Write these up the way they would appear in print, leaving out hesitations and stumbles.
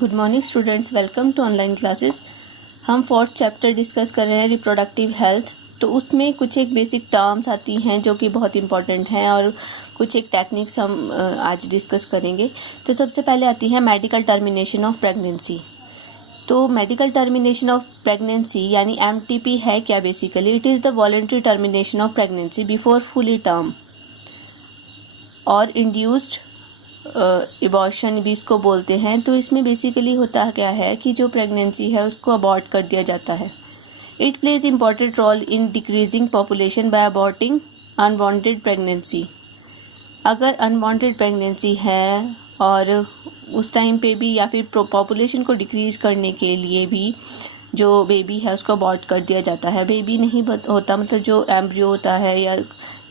Good morning students, welcome to online classes. हम fourth chapter discuss कर रहे हैं रिप्रोडक्टिव हेल्थ। तो उसमें कुछ एक बेसिक टर्म्स आती हैं जो कि बहुत इंपॉर्टेंट हैं और कुछ एक टेक्निक्स हम आज डिस्कस करेंगे। तो सबसे पहले आती है मेडिकल टर्मिनेशन ऑफ प्रेगनेंसी। तो मेडिकल टर्मिनेशन ऑफ प्रेगनेंसी यानी MTP है क्या? Basically it is the voluntary termination of pregnancy before fully term और इंड्यूस्ड एबॉर्शन भी इसको बोलते हैं। तो इसमें बेसिकली होता क्या है कि जो प्रेगनेंसी है उसको अबॉर्ट कर दिया जाता है। It plays important role in decreasing population by aborting unwanted pregnancy. अगर अनवांटेड प्रेगनेंसी है और उस टाइम पे भी या फिर पॉपुलेशन को डिक्रीज करने के लिए भी जो बेबी है उसको अबॉर्ट कर दिया जाता है। बेबी नहीं होता, मतलब जो एम्ब्रियो होता है या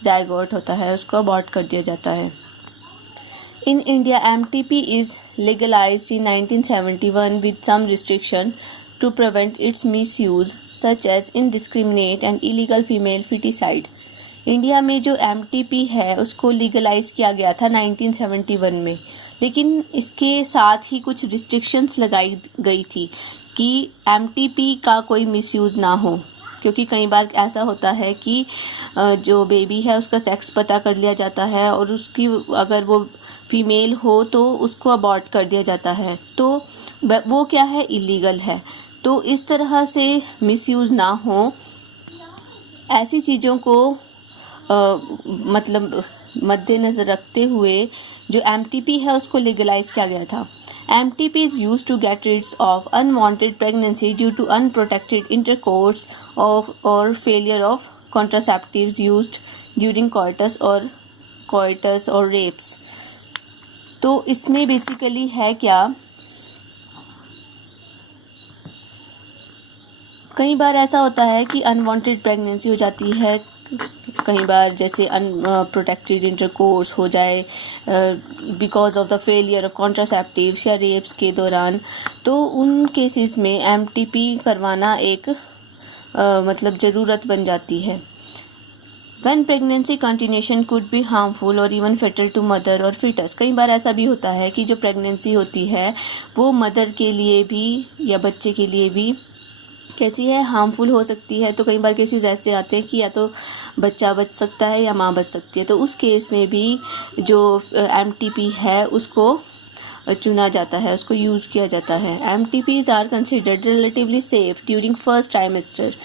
जायगोट होता है उसको अबॉर्ट कर दिया जाता है। In India, MTP is legalized in 1971 with some restriction to prevent its misuse, such as indiscriminate and illegal female feticide. India में जो MTP है उसको लीगलाइज किया गया था 1971 में, लेकिन इसके साथ ही कुछ रिस्ट्रिक्शंस लगाई गई थी कि MTP का कोई मिसयूज़ ना हो, क्योंकि कई बार ऐसा होता है कि जो बेबी है उसका सेक्स पता कर लिया जाता है और उसकी अगर वो फीमेल हो तो उसको अबॉर्ट कर दिया जाता है, तो वो क्या है, इलीगल है। तो इस तरह से मिसयूज़ ना हो, ऐसी चीज़ों को मतलब मद्देनज़र रखते हुए जो MTP है उसको लीगलाइज किया गया था। MTP is used to get rid of unwanted pregnancy due to unprotected intercourse or failure of contraceptives used during coitus or rapes। तो इसमें बेसिकली है क्या, कई बार ऐसा होता है कि अनवांटेड प्रेगनेंसी हो जाती है, कई बार जैसे अनप्रोटेक्टेड इंटरकोर्स हो जाए because of the failure of contraceptives या रेप्स के दौरान। तो उन केसेस में MTP करवाना एक मतलब ज़रूरत बन जाती है। When pregnancy continuation could be harmful or even fatal to mother or fetus। कई बार ऐसा भी होता है कि जो प्रेगनेंसी होती है वो मदर के लिए भी या बच्चे के लिए भी कैसी है, हार्मफुल हो सकती है। तो कई बार केसेस ऐसे आते हैं कि या तो बच्चा बच सकता है या माँ बच सकती है। तो उस केस में भी जो MTP है उसको चुना जाता है, उसको यूज़ किया जाता है। MTPs are considered relatively safe during first trimester.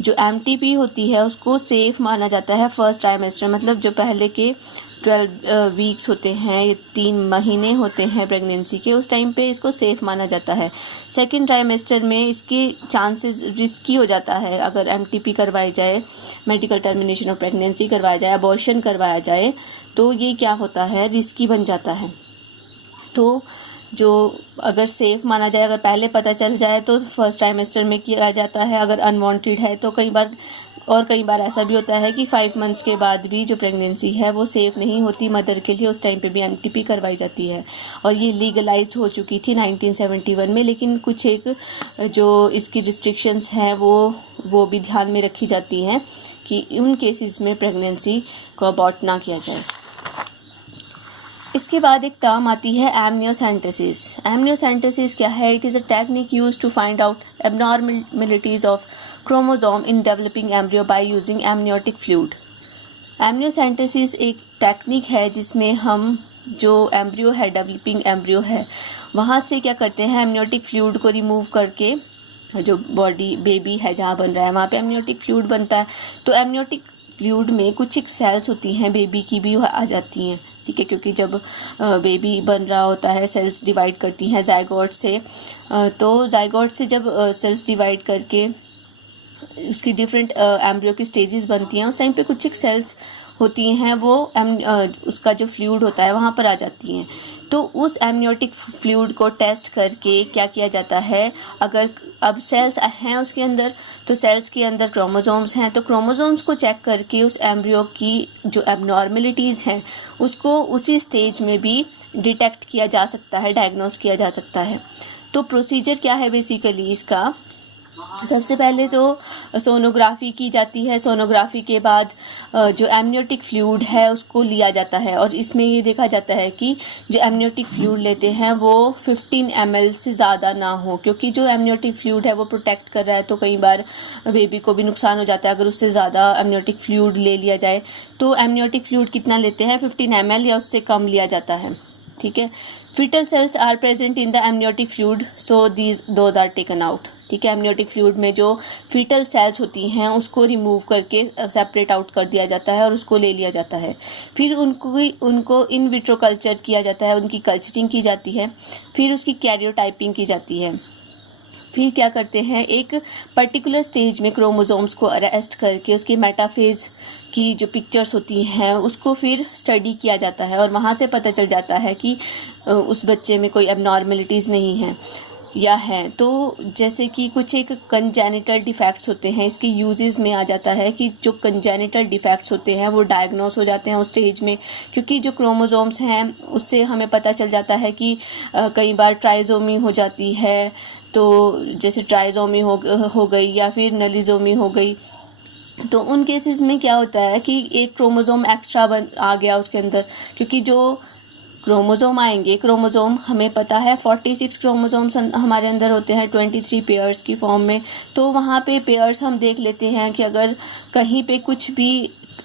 जो MTP होती है उसको सेफ माना जाता है फर्स्ट ट्राइमेस्टर, मतलब जो पहले के 12 वीक्स होते हैं, ये 3 महीने होते हैं प्रेगनेंसी के, उस टाइम पे इसको सेफ माना जाता है। सेकेंड ट्राइमेस्टर में इसके चांसेस रिस्की हो जाता है। अगर MTP करवाई जाए, मेडिकल टर्मिनेशन ऑफ प्रेगनेंसी करवाया जाए, अबॉर्शन करवाया जाए, तो ये क्या होता है, रिस्की बन जाता है। तो जो अगर सेफ़ माना जाए, अगर पहले पता चल जाए तो फर्स्ट ट्राइमेस्टर में किया जाता है। अगर अनवांटेड है तो कई बार ऐसा भी होता है कि 5 मंथ्स के बाद भी जो प्रेगनेंसी है वो सेफ़ नहीं होती मदर के लिए, उस टाइम पे भी MTP करवाई जाती है। और ये लीगलाइज हो चुकी थी 1971 में, लेकिन कुछ एक जो इसकी रिस्ट्रिक्शंस हैं वो भी ध्यान में रखी जाती हैं कि उन केसेस में प्रेगनेंसी को अबॉर्ट ना किया जाए। इसके बाद एक टर्म आती है एमनियोसेंटेसिस। एमनियोसेंटेसिस क्या है? It is a technique use to find out abnormalities of chromosome in developing embryo by using amniotic fluid. Amniocentesis एक टेक्निक है जिसमें हम जो एम्ब्रियो है, डेवलपिंग एम्ब्रियो है, वहाँ से क्या करते हैं, एमनियोटिक फ्लूइड को रिमूव करके जो बॉडी बेबी है जहाँ बन रहा है वहाँ पे एमनियोटिक फ्लूइड बनता है। तो एमनियोटिक फ्लूइड में कुछ एक सेल्स होती हैं बेबी की भी आ जाती हैं, ठीक है, क्योंकि जब बेबी बन रहा होता है सेल्स डिवाइड करती हैं जायगोट से। तो जायगोट से जब सेल्स डिवाइड करके उसकी डिफरेंट एम्ब्रियो की स्टेजेस बनती हैं, उस टाइम पे कुछ एक सेल्स होती हैं वो उसका जो फ्लूइड होता है वहाँ पर आ जाती हैं। तो उस एमनियोटिक फ्लूइड को टेस्ट करके क्या किया जाता है, अगर अब सेल्स हैं उसके अंदर, तो सेल्स के अंदर क्रोमोसोम्स हैं, तो क्रोमोसोम्स को चेक करके उस एम्ब्रियो की जो एबनॉर्मलिटीज़ हैं उसको उसी स्टेज में भी डिटेक्ट किया जा सकता है, डायग्नोस किया जा सकता है। तो प्रोसीजर क्या है बेसिकली इसका, सबसे पहले तो सोनोग्राफी की जाती है। सोनोग्राफी के बाद जो एमनियोटिक फ्लूइड है उसको लिया जाता है, और इसमें ये देखा जाता है कि जो एमनियोटिक फ्लूइड लेते हैं वो 15 ml से ज़्यादा ना हो, क्योंकि जो एमनियोटिक फ्लूइड है वो प्रोटेक्ट कर रहा है, तो कई बार बेबी को भी नुकसान हो जाता है अगर उससे ज़्यादा एमनियोटिक फ्लूइड ले लिया जाए। तो एमनियोटिक फ्लूइड कितना लेते हैं, 15 ml या उससे कम लिया जाता है। ठीक है। Foetal cells are present in the amniotic fluid, so those are taken out. ठीक है। एमनियोटिक फ्लूइड में जो फीटल सेल्स होती हैं उसको रिमूव करके सेपरेट आउट कर दिया जाता है और उसको ले लिया जाता है। फिर उनको इन विट्रो कल्चर किया जाता है, उनकी कल्चरिंग की जाती है, फिर उसकी कैरियोटाइपिंग की जाती है। फिर क्या करते हैं, एक पर्टिकुलर स्टेज में क्रोमोसोम्स को अरेस्ट करके उसके मेटाफेज की जो पिक्चर्स होती हैं उसको फिर स्टडी किया जाता है, और वहाँ से पता चल जाता है कि उस बच्चे में कोई एबनॉर्मलिटीज़ नहीं है या हैं। तो जैसे कि कुछ एक कंजेनिटल डिफेक्ट्स होते हैं, इसके यूजेस में आ जाता है कि जो कंजेनिटल डिफेक्ट्स होते हैं वो डायग्नोस हो जाते हैं उस स्टेज में, क्योंकि जो क्रोमोसोम्स हैं उससे हमें पता चल जाता है कि कई बार ट्राइजोमी हो जाती है, तो जैसे ट्राइजोमी हो गई या फिर नलिजोमी हो गई। तो उन केसेस में क्या होता है कि एक क्रोमोसोम एक्स्ट्रा आ गया उसके अंदर, क्योंकि जो क्रोमोसोम आएंगे, क्रोमोसोम हमें पता है 46 क्रोमोसोम्स हमारे अंदर होते हैं 23 पेयर्स की फॉर्म में। तो वहाँ पे पेयर्स हम देख लेते हैं कि अगर कहीं पे कुछ भी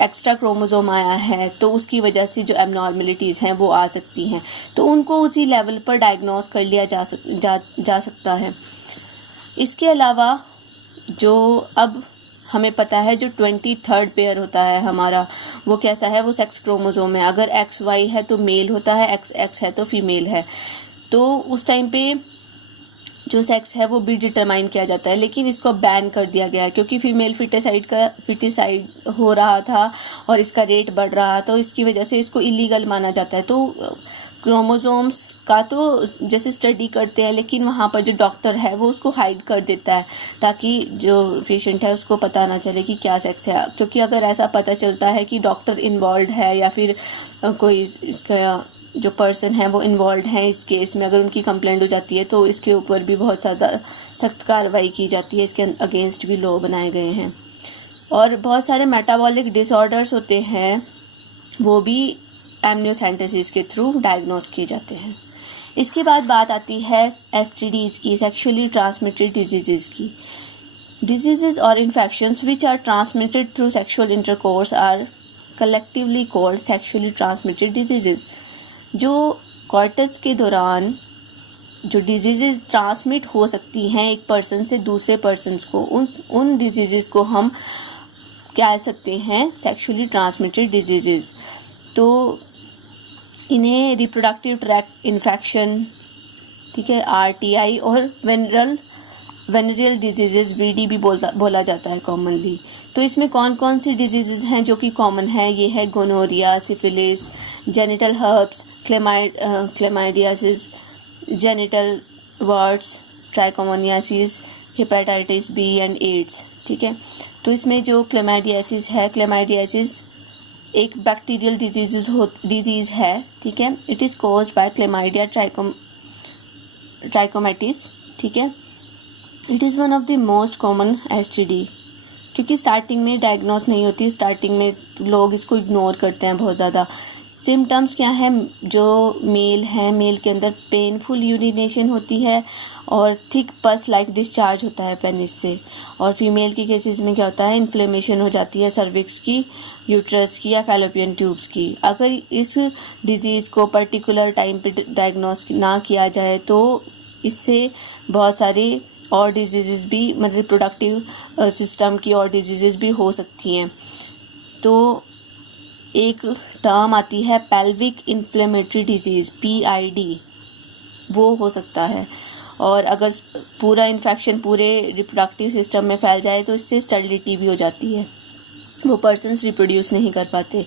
एक्स्ट्रा क्रोमोसोम आया है तो उसकी वजह से जो एबनॉर्मलिटीज़ हैं वो आ सकती हैं, तो उनको उसी लेवल पर डायग्नोस कर लिया जा सकता है। इसके अलावा जो अब हमें पता है जो 23rd पेयर होता है हमारा, वो कैसा है, वो सेक्स क्रोमोसोम है। अगर XY है तो मेल होता है, XX है तो फीमेल है। तो उस टाइम पे जो सेक्स है वो भी डिटरमाइन किया जाता है, लेकिन इसको बैन कर दिया गया है क्योंकि फीमेल फिटिसाइड हो रहा था और इसका रेट बढ़ रहा, तो इसकी वजह से इसको इलीगल माना जाता है। तो क्रोमोसोम्स का तो जैसे स्टडी करते हैं, लेकिन वहाँ पर जो डॉक्टर है वो उसको हाइड कर देता है ताकि जो पेशेंट है उसको पता ना चले कि क्या सेक्स है, क्योंकि अगर ऐसा पता चलता है कि डॉक्टर इन्वॉल्व है या फिर कोई इसका जो पर्सन है वो इन्वॉल्व है इस केस में, अगर उनकी कंप्लेंट हो जाती है तो इसके ऊपर भी बहुत ज़्यादा सख्त कार्रवाई की जाती है, इसके अगेंस्ट भी लॉ बनाए गए हैं। और बहुत सारे मेटाबॉलिक डिसऑर्डर्स होते हैं वो भी एमनियोसेंटेसिस के थ्रू डायग्नोस किए जाते हैं। इसके बाद बात आती है STDs की, सेक्सुअली ट्रांसमिटेड डिजीज़ की। Diseases or infections which are transmitted through sexual intercourse are collectively called sexually transmitted diseases। जो कॉर्टस के दौरान जो डिजीज़ ट्रांसमिट हो सकती हैं एक पर्सन से दूसरे पर्सन्स को, उन डिजीज़ को हम कह सकते हैं सेक्सुअली ट्रांसमिटेड डिजीज़। तो इन्हें रिप्रोडक्टिव ट्रैक्ट इन्फेक्शन, ठीक है, RTI और वेनरियल डिजीज़ VD भी बोला जाता है कॉमनली। तो इसमें कौन कौन सी डिजीज़ हैं जो कि कॉमन है, ये है gonorrhoea, syphilis, genital herpes, chlamydiasis, genital warts, trichomoniasis, hepatitis B and AIDS. ठीक है। तो इसमें जो क्लेमाइडियासिस है, क्लेमाइडियासिस एक बैक्टीरियल डिजीज़ है। ठीक है। It is caused by chlamydia trachomatis. ठीक है। It is one of the most common STD, क्योंकि स्टार्टिंग में डायग्नोस नहीं होती, स्टार्टिंग में लोग इसको इग्नोर करते हैं बहुत ज़्यादा। सिम्टम्स क्या है, जो मेल है, मेल के अंदर पेनफुल यूरिनेशन होती है और थिक पस लाइक डिस्चार्ज होता है पेनिस से, और फीमेल की केसेस में क्या होता है, इन्फ्लेमेशन हो जाती है सर्विक्स की, यूट्रस की या फैलोपियन ट्यूब्स की। अगर इस डिजीज़ को पर्टिकुलर टाइम पे डायग्नोस ना किया जाए तो इससे बहुत सारी और डिजीज़ भी, मतलब रिप्रोडक्टिव सिस्टम की और डिजीज़ भी हो सकती हैं। तो एक टर्म आती है पेल्विक इन्फ्लेमेटरी डिजीज़ PID, वो हो सकता है, और अगर पूरा इन्फेक्शन पूरे रिप्रोडक्टिव सिस्टम में फैल जाए तो इससे स्टेरिलिटी भी हो जाती है, वो पर्सन्स रिप्रोड्यूस नहीं कर पाते।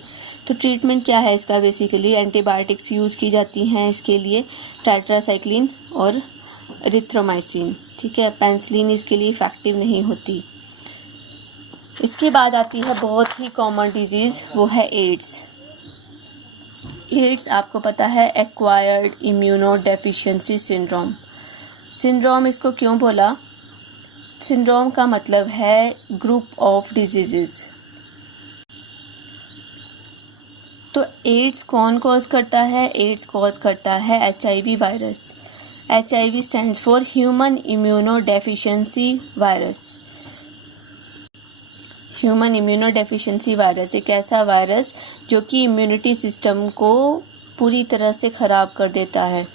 तो ट्रीटमेंट क्या है इसका, बेसिकली एंटीबायोटिक्स यूज़ की जाती हैं इसके लिए, टेट्रासाइक्लिन और एरिथ्रोमाइसिन। ठीक है। पेनिसिलिन इसके लिए इफ़ेक्टिव नहीं होती। इसके बाद आती है बहुत ही कॉमन डिजीज़, वो है एड्स। एड्स आपको पता है एक्वायर्ड इम्यूनो डेफिशिएंसी सिंड्रोम इसको क्यों बोला, सिंड्रोम का मतलब है ग्रुप ऑफ डिजीजेस। तो एड्स कौन कॉज करता है? एड्स कॉज करता है HIV virus. HIV stands for human immuno deficiency virus. Human immuno deficiency virus एक ऐसा वायरस जो कि इम्यूनिटी सिस्टम को पूरी तरह से ख़राब कर देता है।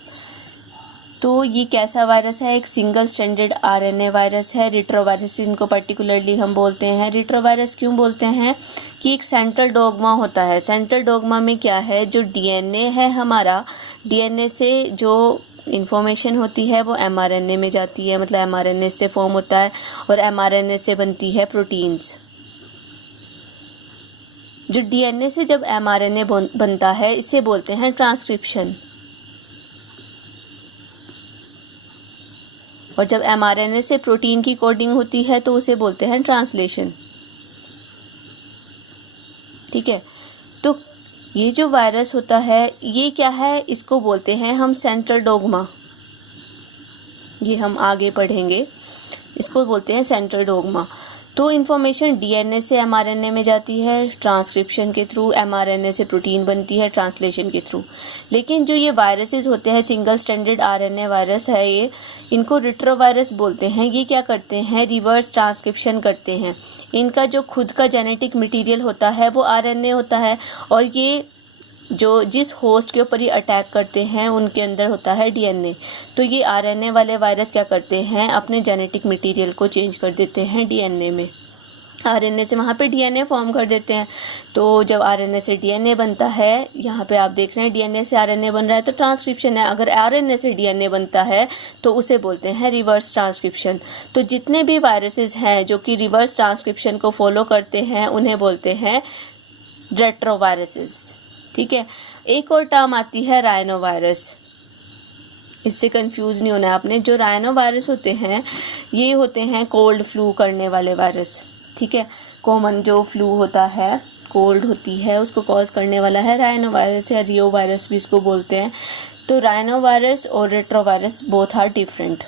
तो ये कैसा वायरस है? एक सिंगल स्ट्रैंडेड RNA वायरस है। रिट्रोवायरस इनको पर्टिकुलरली हम बोलते हैं। रिट्रोवायरस क्यों बोलते हैं? कि एक सेंट्रल डोग्मा होता है। सेंट्रल डोग्मा में क्या है? जो DNA है हमारा, DNA से जो इंफॉर्मेशन होती है वो mRNA में जाती है, मतलब mRNA से फॉर्म होता है और mRNA से बनती है प्रोटीन्स। जो DNA से जब mRNA बनता है इसे बोलते हैं ट्रांसक्रिप्शन, और जब mRNA से प्रोटीन की कोडिंग होती है तो उसे बोलते हैं ट्रांसलेशन। ठीक है, तो ये जो वायरस होता है ये क्या है? इसको बोलते हैं हम सेंट्रल डोग्मा। ये हम आगे पढ़ेंगे, इसको बोलते हैं सेंट्रल डोग्मा। तो इन्फॉर्मेशन DNA से mRNA में जाती है ट्रांसक्रिप्शन के थ्रू, mRNA से प्रोटीन बनती है ट्रांसलेशन के थ्रू। लेकिन जो ये वायरसेस होते हैं, सिंगल स्ट्रैंडेड RNA वायरस है ये, इनको रिट्रोवायरस बोलते हैं। ये क्या करते हैं? रिवर्स ट्रांसक्रिप्शन करते हैं। इनका जो खुद का जेनेटिक मटीरियल होता है वो RNA होता है, और ये जो जिस होस्ट के ऊपर ये अटैक करते हैं उनके अंदर होता है DNA। तो ये RNA वाले वायरस क्या करते हैं? अपने जेनेटिक मटेरियल को चेंज कर देते हैं DNA में। RNA से वहाँ पे DNA फॉर्म कर देते हैं। तो जब RNA से DNA बनता है, यहाँ पे आप देख रहे हैं DNA से RNA बन रहा है तो ट्रांसक्रिप्शन है। अगर RNA से DNA बनता है तो उसे बोलते हैं रिवर्स ट्रांसक्रिप्शन। तो जितने भी वायरसेस हैं जो कि रिवर्स ट्रांसक्रिप्शन को फॉलो करते हैं उन्हें बोलते हैं रेट्रोवायरसेस। ठीक है, एक और टर्म आती है राइनो वायरस। इससे कंफ्यूज नहीं होना है आपने। जो राइनो वायरस होते हैं ये होते हैं कोल्ड फ्लू करने वाले वायरस। ठीक है, कॉमन जो फ्लू होता है, कोल्ड होती है, उसको कॉज करने वाला है राइनो वायरस या रियो वायरस भी इसको बोलते हैं। तो राइनो वायरस और रेट्रोवायरस बोथ आर डिफरेंट।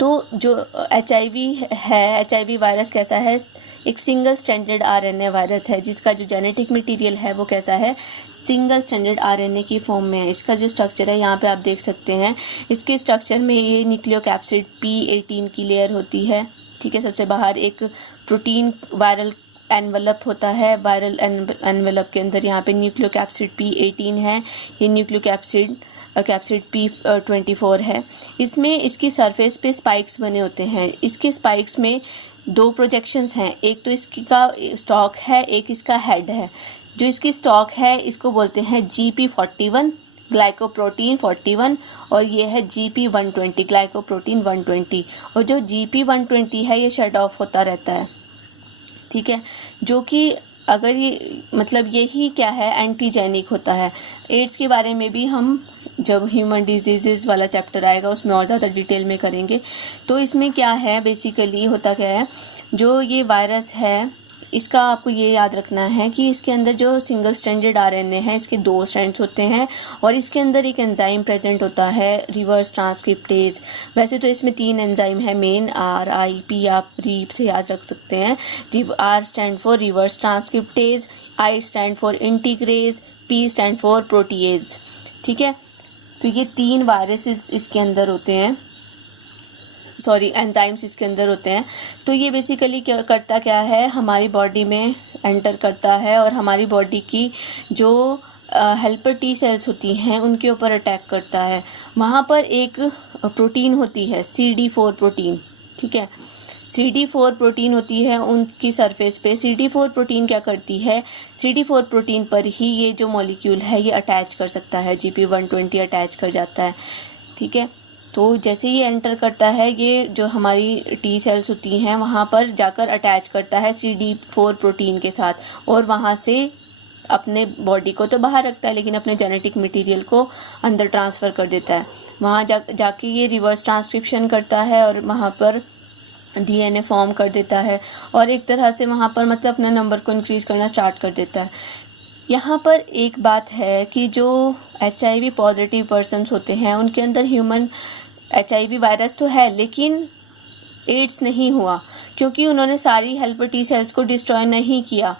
तो जो HIV है, HIV वायरस कैसा है? एक सिंगल स्ट्रैंडेड RNA वायरस है जिसका जो जेनेटिक मटेरियल है वो कैसा है? सिंगल स्ट्रैंडेड RNA की फॉर्म में है। इसका जो स्ट्रक्चर है यहाँ पे आप देख सकते हैं। इसके स्ट्रक्चर में ये न्यूक्लियोकैप्सिड P18 की लेयर होती है। ठीक है, सबसे बाहर एक प्रोटीन वायरल एनवेलप होता है। वायरल एनवेलप के अंदर यहाँ पे न्यूक्लियोकैप्सिड P18 है। ये न्यूक्लियोकैप्सिड P24 है। इसमें इसकी सरफेस पे स्पाइक्स बने होते हैं। इसके स्पाइक्स में दो प्रोजेक्शंस हैं, एक तो इसका स्टॉक है, एक इसका हेड है। जो इसकी स्टॉक है इसको बोलते हैं GP41 ग्लाइकोप्रोटीन 41, और ये है GP120 ग्लाइकोप्रोटीन 120। और जो GP120 है ये शट ऑफ होता रहता है। ठीक है, जो कि अगर ये मतलब यही क्या है? एंटीजेनिक होता है। एड्स के बारे में भी हम जब ह्यूमन डिजीज़ वाला चैप्टर आएगा उसमें और ज़्यादा डिटेल में करेंगे। तो इसमें क्या है, बेसिकली होता क्या है? जो ये वायरस है इसका आपको ये याद रखना है कि इसके अंदर जो सिंगल स्ट्रैंडेड RNA है इसके 2 स्ट्रैंड्स होते हैं, और इसके अंदर एक एंजाइम प्रेजेंट होता है रिवर्स ट्रांसक्रिप्टेज। वैसे तो इसमें 3 एंजाइम है मेन, RIP आप रीप से याद रख सकते हैं। R stand for reverse transcriptase, I stand for integrase, P stand for protease. ठीक है, तो ये 3 वायरसेस इसके अंदर होते हैं, एंजाइम्स इसके अंदर होते हैं। तो ये बेसिकली क्या करता क्या है? हमारी बॉडी में एंटर करता है और हमारी बॉडी की जो हेल्पर T सेल्स होती हैं उनके ऊपर अटैक करता है। वहाँ पर एक प्रोटीन होती है CD4 प्रोटीन। ठीक है, CD4 प्रोटीन होती है उनकी सरफेस पे। CD4 प्रोटीन क्या करती है? CD4 प्रोटीन पर ही ये जो मॉलिक्यूल है ये अटैच कर सकता है, GP120 अटैच कर जाता है। ठीक है, तो जैसे ये एंटर करता है ये जो हमारी T सेल्स होती हैं वहाँ पर जाकर अटैच करता है CD4 प्रोटीन के साथ, और वहाँ से अपने बॉडी को तो बाहर रखता है लेकिन अपने जेनेटिक मटेरियल को अंदर ट्रांसफ़र कर देता है। वहाँ जाके ये रिवर्स ट्रांसक्रिप्शन करता है और वहाँ पर DNA फॉर्म कर देता है, और एक तरह से वहाँ पर मतलब अपने नंबर को इंक्रीज़ करना स्टार्ट कर देता है। यहाँ पर एक बात है कि जो HIV पॉजिटिव पर्सन्स होते हैं उनके अंदर ह्यूमन HIV वायरस तो है, लेकिन एड्स नहीं हुआ, क्योंकि उन्होंने सारी हेल्पर टी सेल्स को डिस्ट्रॉय नहीं किया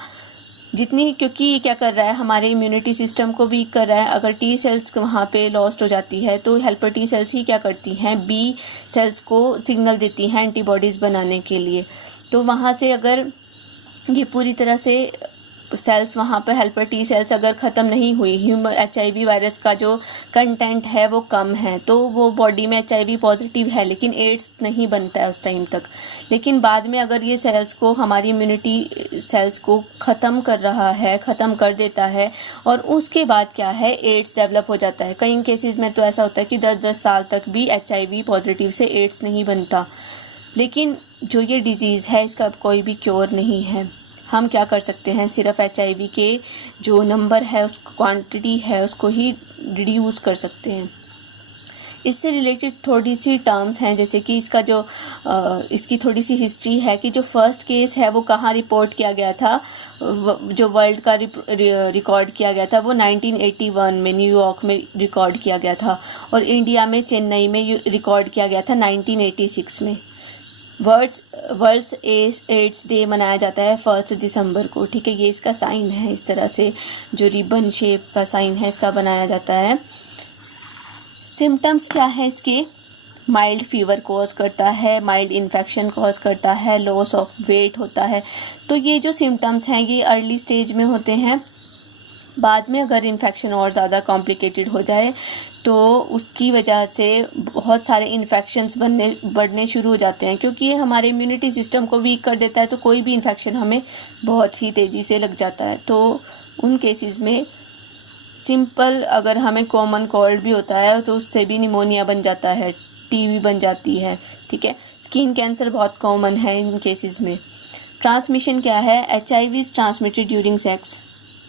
जितनी, क्योंकि ये क्या कर रहा है, हमारे इम्यूनिटी सिस्टम को वीक कर रहा है। अगर टी सेल्स वहाँ पे लॉस्ट हो जाती है तो हेल्पर टी सेल्स ही क्या करती हैं, बी सेल्स को सिग्नल देती हैं एंटीबॉडीज़ बनाने के लिए। तो वहाँ से अगर ये पूरी तरह से सेल्स वहाँ पर हेल्पर टी सेल्स अगर ख़त्म नहीं हुई, HIV वायरस का जो कंटेंट है वो कम है, तो वो बॉडी में HIV पॉजिटिव है लेकिन एड्स नहीं बनता है उस टाइम तक। लेकिन बाद में अगर ये सेल्स को, हमारी इम्यूनिटी सेल्स को ख़त्म कर रहा है, ख़त्म कर देता है, और उसके बाद क्या है, एड्स डेवलप हो जाता है। कई केसेस में तो ऐसा होता है कि 10-10 साल तक भी HIV पॉजिटिव से एड्स नहीं बनता। लेकिन जो ये डिजीज़ है इसका कोई भी क्योर नहीं है। हम क्या कर सकते हैं, सिर्फ HIV के जो नंबर है, उस क्वांटिटी है, उसको ही रिड्यूस कर सकते हैं। इससे रिलेटेड थोड़ी सी टर्म्स हैं, जैसे कि इसका जो इसकी थोड़ी सी हिस्ट्री है कि जो फर्स्ट केस है वो कहाँ रिपोर्ट किया गया था, जो वर्ल्ड का रिकॉर्ड किया गया था वो 1981 में न्यूयॉर्क में रिकॉर्ड किया गया था, और इंडिया में चेन्नई में रिकॉर्ड किया गया था 1986 में। वर्ल्ड्स एड्स डे मनाया जाता है 1 दिसंबर को, ठीक है। ये इसका साइन है, इस तरह से जो रिबन शेप का साइन है इसका बनाया जाता है। सिम्टम्स क्या है इसके, माइल्ड फीवर कॉज करता है, माइल्ड इन्फेक्शन कॉज करता है, लॉस ऑफ वेट होता है। तो ये जो सिम्टम्स हैं ये अर्ली स्टेज में होते हैं। बाद में अगर इन्फेक्शन और ज़्यादा कॉम्प्लिकेटेड हो जाए तो उसकी वजह से बहुत सारे इन्फेक्शंस बढ़ने शुरू हो जाते हैं, क्योंकि ये हमारे इम्यूनिटी सिस्टम को वीक कर देता है। तो कोई भी इन्फेक्शन हमें बहुत ही तेज़ी से लग जाता है। तो उन केसेस में सिंपल, अगर हमें कॉमन कोल्ड भी होता है तो उससे भी निमोनिया बन जाता है, टीबी बन जाती है, ठीक है। स्किन कैंसर बहुत कॉमन है इन केसेस में। ट्रांसमिशन क्या है, HIV is transmitted during sex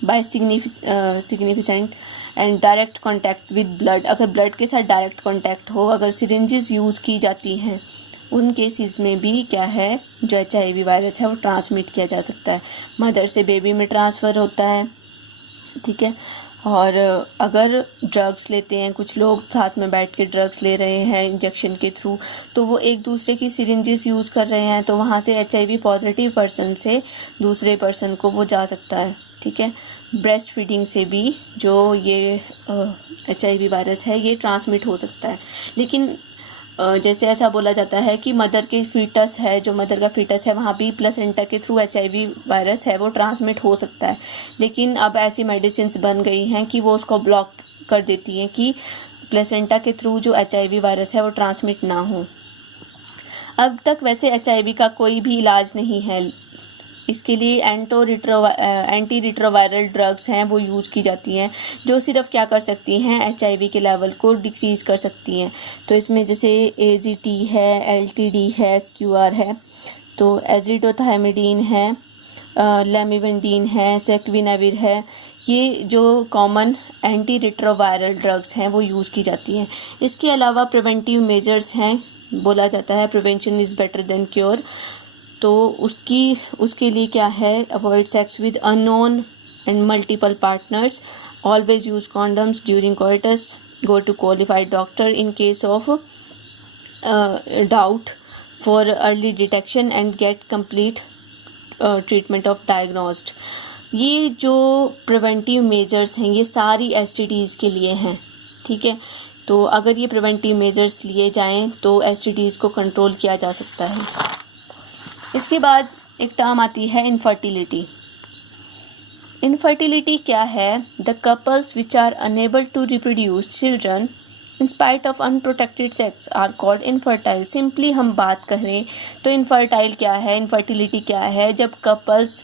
by significant and direct contact with blood. अगर ब्लड के साथ डायरेक्ट कॉन्टैक्ट हो, अगर सिरिंजेस यूज़ की जाती हैं, उन केसेस में भी क्या है, जो HIV वायरस है वो ट्रांसमिट किया जा सकता है। मदर से बेबी में ट्रांसफ़र होता है, ठीक है। और अगर ड्रग्स लेते हैं, कुछ लोग साथ में बैठ के ड्रग्स ले रहे हैं इंजेक्शन के थ्रू, तो वो एक दूसरे की सिरिंजेस यूज़ कर रहे हैं, तो वहाँ से HIV पॉजिटिव पर्सन से दूसरे पर्सन को वो जा सकता है, ठीक है। ब्रेस्ट फीडिंग से भी जो ये HIV वायरस है ये ट्रांसमिट हो सकता है। लेकिन जैसे ऐसा बोला जाता है कि मदर के फीटस है, जो मदर का फीटस है वहाँ भी प्लेसेंटा के थ्रू HIV वायरस है वो ट्रांसमिट हो सकता है। लेकिन अब ऐसी मेडिसिन्स बन गई हैं कि वो उसको ब्लॉक कर देती हैं कि प्लेसेंटा के थ्रू जो HIV वायरस है वो ट्रांसमिट ना हो। अब तक वैसे HIV का कोई भी इलाज नहीं है। इसके लिए एंटी रिट्रोवायरल ड्रग्स हैं वो यूज़ की जाती हैं, जो सिर्फ क्या कर सकती हैं, HIV के लेवल को डिक्रीज़ कर सकती हैं। तो इसमें जैसे AZT है, LTD है, SQR है, तो एजिडोथायमिडीन है, लेमिवेंडीन है, सेक्विनेविर है। ये जो कॉमन एंटी रिट्रोवायरल ड्रग्स हैं वो यूज़ की जाती हैं। इसके अलावा प्रिवेंटिव मेजर्स हैं, बोला जाता है prevention is better than cure. तो उसके लिए क्या है, avoid sex with unknown and multiple partners, always use condoms during coitus, go to qualified doctor in case of doubt for early detection and get complete treatment of diagnosed. ये जो preventive measures हैं ये सारी STDs के लिए हैं, ठीक है। तो अगर ये प्रिवेंटिव मेजर्स लिए जाएं तो STDs को कंट्रोल किया जा सकता है। इसके बाद एक टर्म आती है इनफर्टिलिटी। इनफर्टिलिटी क्या है, the couples which are unable to reproduce children in spite of unprotected sex are called infertile. Simply हम बात करें तो इनफर्टाइल क्या है, इनफर्टिलिटी क्या है, जब कपल्स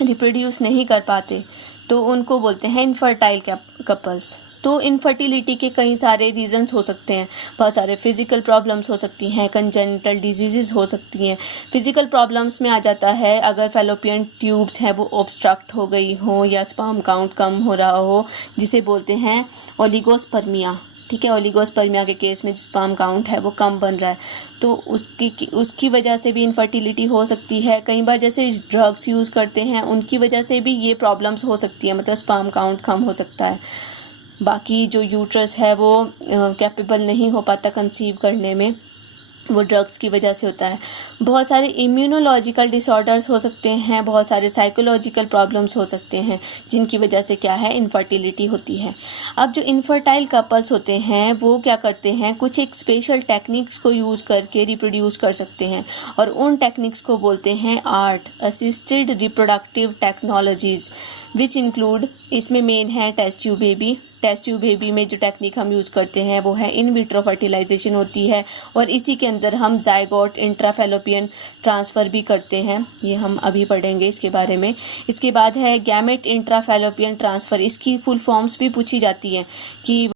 रिप्रोड्यूस नहीं कर पाते तो उनको बोलते हैं इनफर्टाइल कपल्स। तो इनफर्टिलिटी के कई सारे रीजंस हो सकते हैं, बहुत सारे फिजिकल प्रॉब्लम्स हो सकती हैं, कंजेनिटल डिजीज़ हो सकती हैं। फिजिकल प्रॉब्लम्स में आ जाता है अगर फैलोपियन ट्यूब्स हैं वो ऑब्स्ट्रक्ट हो गई हो या स्पर्म काउंट कम हो रहा हो, जिसे बोलते हैं ओलिगोस्पर्मिया, ठीक है। ओलिगोस्पर्मिया के केस में स्पर्म काउंट है वो कम बन रहा है, तो उसकी वजह से भी इनफर्टिलिटी हो सकती है। कई बार जैसे ड्रग्स यूज़ करते हैं उनकी वजह से भी ये प्रॉब्लम्स हो सकती है, मतलब स्पर्म काउंट कम हो सकता है। बाकी जो यूट्रस है वो कैपेबल नहीं हो पाता कंसीव करने में, वो ड्रग्स की वजह से होता है। बहुत सारे इम्यूनोलॉजिकल डिसऑर्डर्स हो सकते हैं, बहुत सारे साइकोलॉजिकल प्रॉब्लम्स हो सकते हैं जिनकी वजह से क्या है, इनफर्टिलिटी होती है। अब जो इनफर्टाइल कपल्स होते हैं वो क्या करते हैं, कुछ एक स्पेशल टेक्निक्स को यूज़ करके रिप्रोड्यूस कर सकते हैं और उन टेक्निक्स को बोलते हैं art assisted reproductive technologies, which include, इसमें मेन है test tube baby. Test tube baby में जो टेक्निक हम यूज़ करते हैं वो है इन विट्रो फर्टिलाइजेशन होती है और इसी के अंदर हम जायगोट इंट्राफेलोपियन ट्रांसफ़र भी करते हैं, ये हम अभी पढ़ेंगे इसके बारे में। इसके बाद है गैमेट इंट्राफेलोपियन ट्रांसफ़र, इसकी फुल फॉर्म्स भी पूछी जाती हैं कि